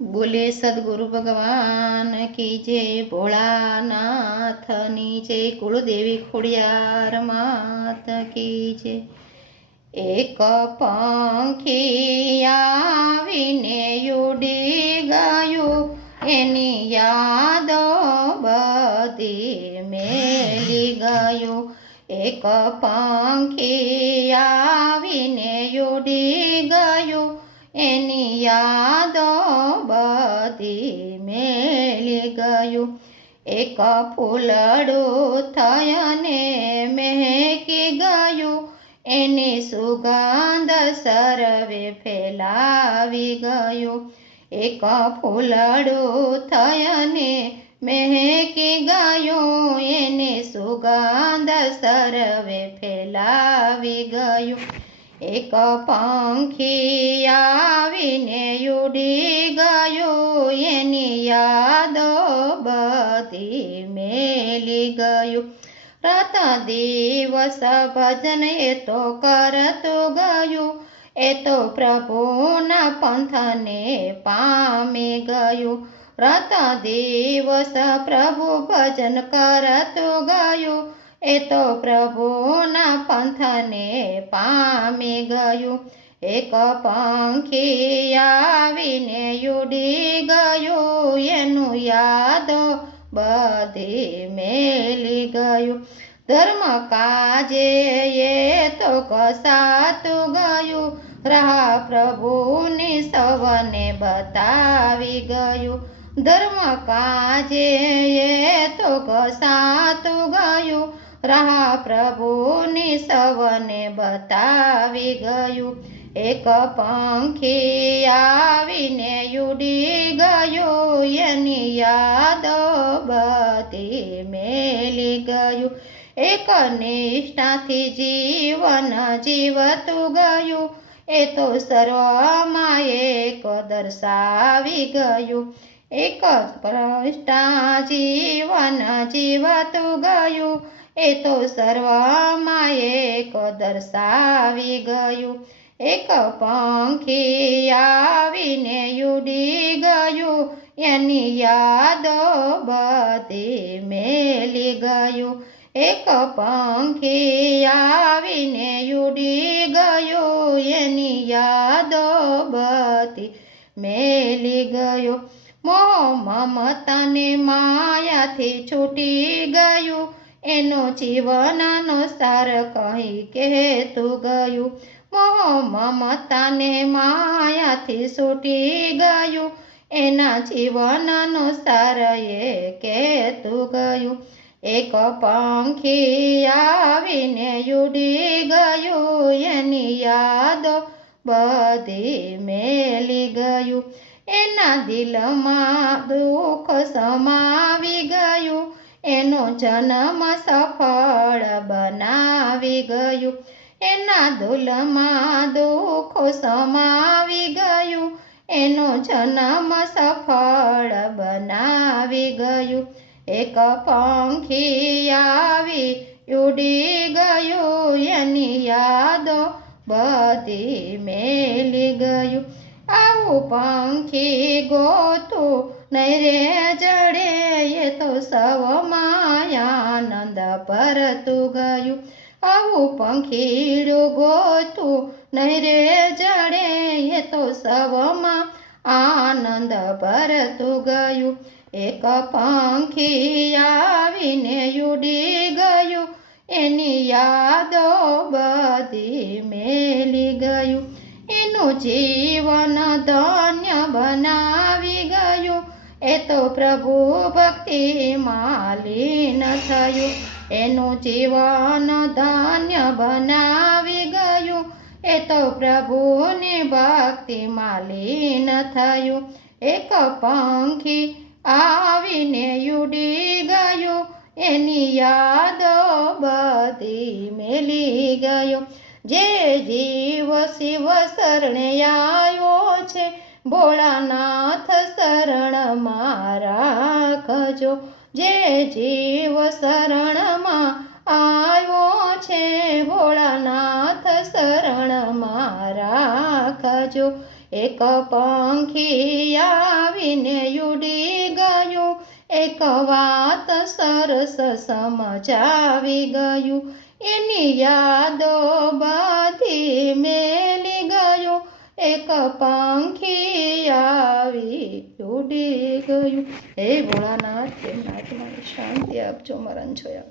बोले सदगुरु भगवान की जय, भोलानाथनी जय, कुलदेवी खोडियार मात की जय। एक પંખી આવીને ઉડી ગયું, એની યાદો બધી મેલી ગયું। એક પંખી આવીને ઉડી ગયું, એની યાદો બધી મેલી ગયું। એક ફૂલડું થયને મહેકી ગયું, એની સુગંધ સર્વે ફેલાવી ગયું। એક ફૂલડું થયને મહેકી ગયું, એની સુગંધ સર્વે ફેલાવી ગયું। એક પંખી આવીને ઉડી ગયું, એની યાદો બધી મેલી ગયું। રાત દિવસ ભજન એ તો કરતું ગયું, એ તો પ્રભુના પંથને પામી ગયું। રાત દિવસ પ્રભુ ભજન કરતું ગયું, એ તો પ્રભુના પંથને પામી ગયું। એક પંખી આવીને ઉડી ગયું, એનું યાદો બધી મેલી ગયું। ધર્મ કાજે એ તો કસાતું ગયું, રાહ પ્રભુની સૌને બતાવી ગયું। ધર્મ કાજે એ તો કસાતું ગયું, રાહ પ્રભુની સૌને બતાવી ગયું। એક પંખી આવીને ઉડી ગયું, એની યાદો બધી મેલી ગયું। એક નિષ્ઠાથી જીવન જીવતું ગયું, એ તો સર્વમાં એક દર્શાવી ગયું। એક નિષ્ઠા જીવન જીવતું ગયું, એ તો સર્વમાં એક દર્શાવી ગયું। એક પંખી આવીને ઉડી ગયું, એની યાદો બધી મેલી ગયું। એક પંખી આવીને ઉડી ગયું, એની યાદો બધી મેલી ગયું। મોહ મમતાને માયાથી છૂટી ગયું, એનો જીવનનો સાર કહી કહેતું ગયું। મોહ મમતાને માયાથી છૂટી ગયું, એના જીવનનો સાર એ કહેતું ગયું। એક પંખી આવીને ઉડી ગયું, એની યાદો બધી મેલી ગયું। એના દિલમાં દુઃખ સમાવી ગયું, એનો જન્મ સફળ બનાવી ગયું। એના દિલમાં દુઃખ સમાવી ગયું, એનો જન્મ સફળ બનાવી ગયું। એક પંખી આવી ઉડી ગયું, એની યાદો બધી મેલી ગયું। આવું પંખી ગોતું નહીં રે જડે, એ તો સૌમાં આનંદ ભરતું ગયું। આવું પંખીડું ગોતું નહીં રે જડે, એ તો સૌમાં આનંદ ભરતું ગયું। એક પંખી આવીને ઉડી ગયું, એની યાદો બધી મેલી ગયું। એનું જીવન ધન્ય બનાવી ગયું, એ તો પ્રભુ ભક્તિમાં લીન થયું। એનું જીવન ધન્ય બનાવી ગયું, એ તો પ્રભુની ભક્તિમાં લીન થયું। એક પંખી આવીને ઉડી ગયું, એની યાદો બધી મેલી ગયું। જે જીવ શિવ શરણે આવ્યો છે, ભોળાનાથ શરણમાં રાખજો। જે જીવ શરણમાં આવ્યો છે, ભોળાનાથ શરણમાં રાખજો। એક પંખી આવીને ઉડી ગયું, એક વાત સરસ સમજાવી ગયું, એની યાદો બધી મેલી ગયું, એક પંખી આવી ઉડી ગયું. હે ભોળાનાથ, તેમના આત્માને શાંતિ આપજો. મરણ જોયા.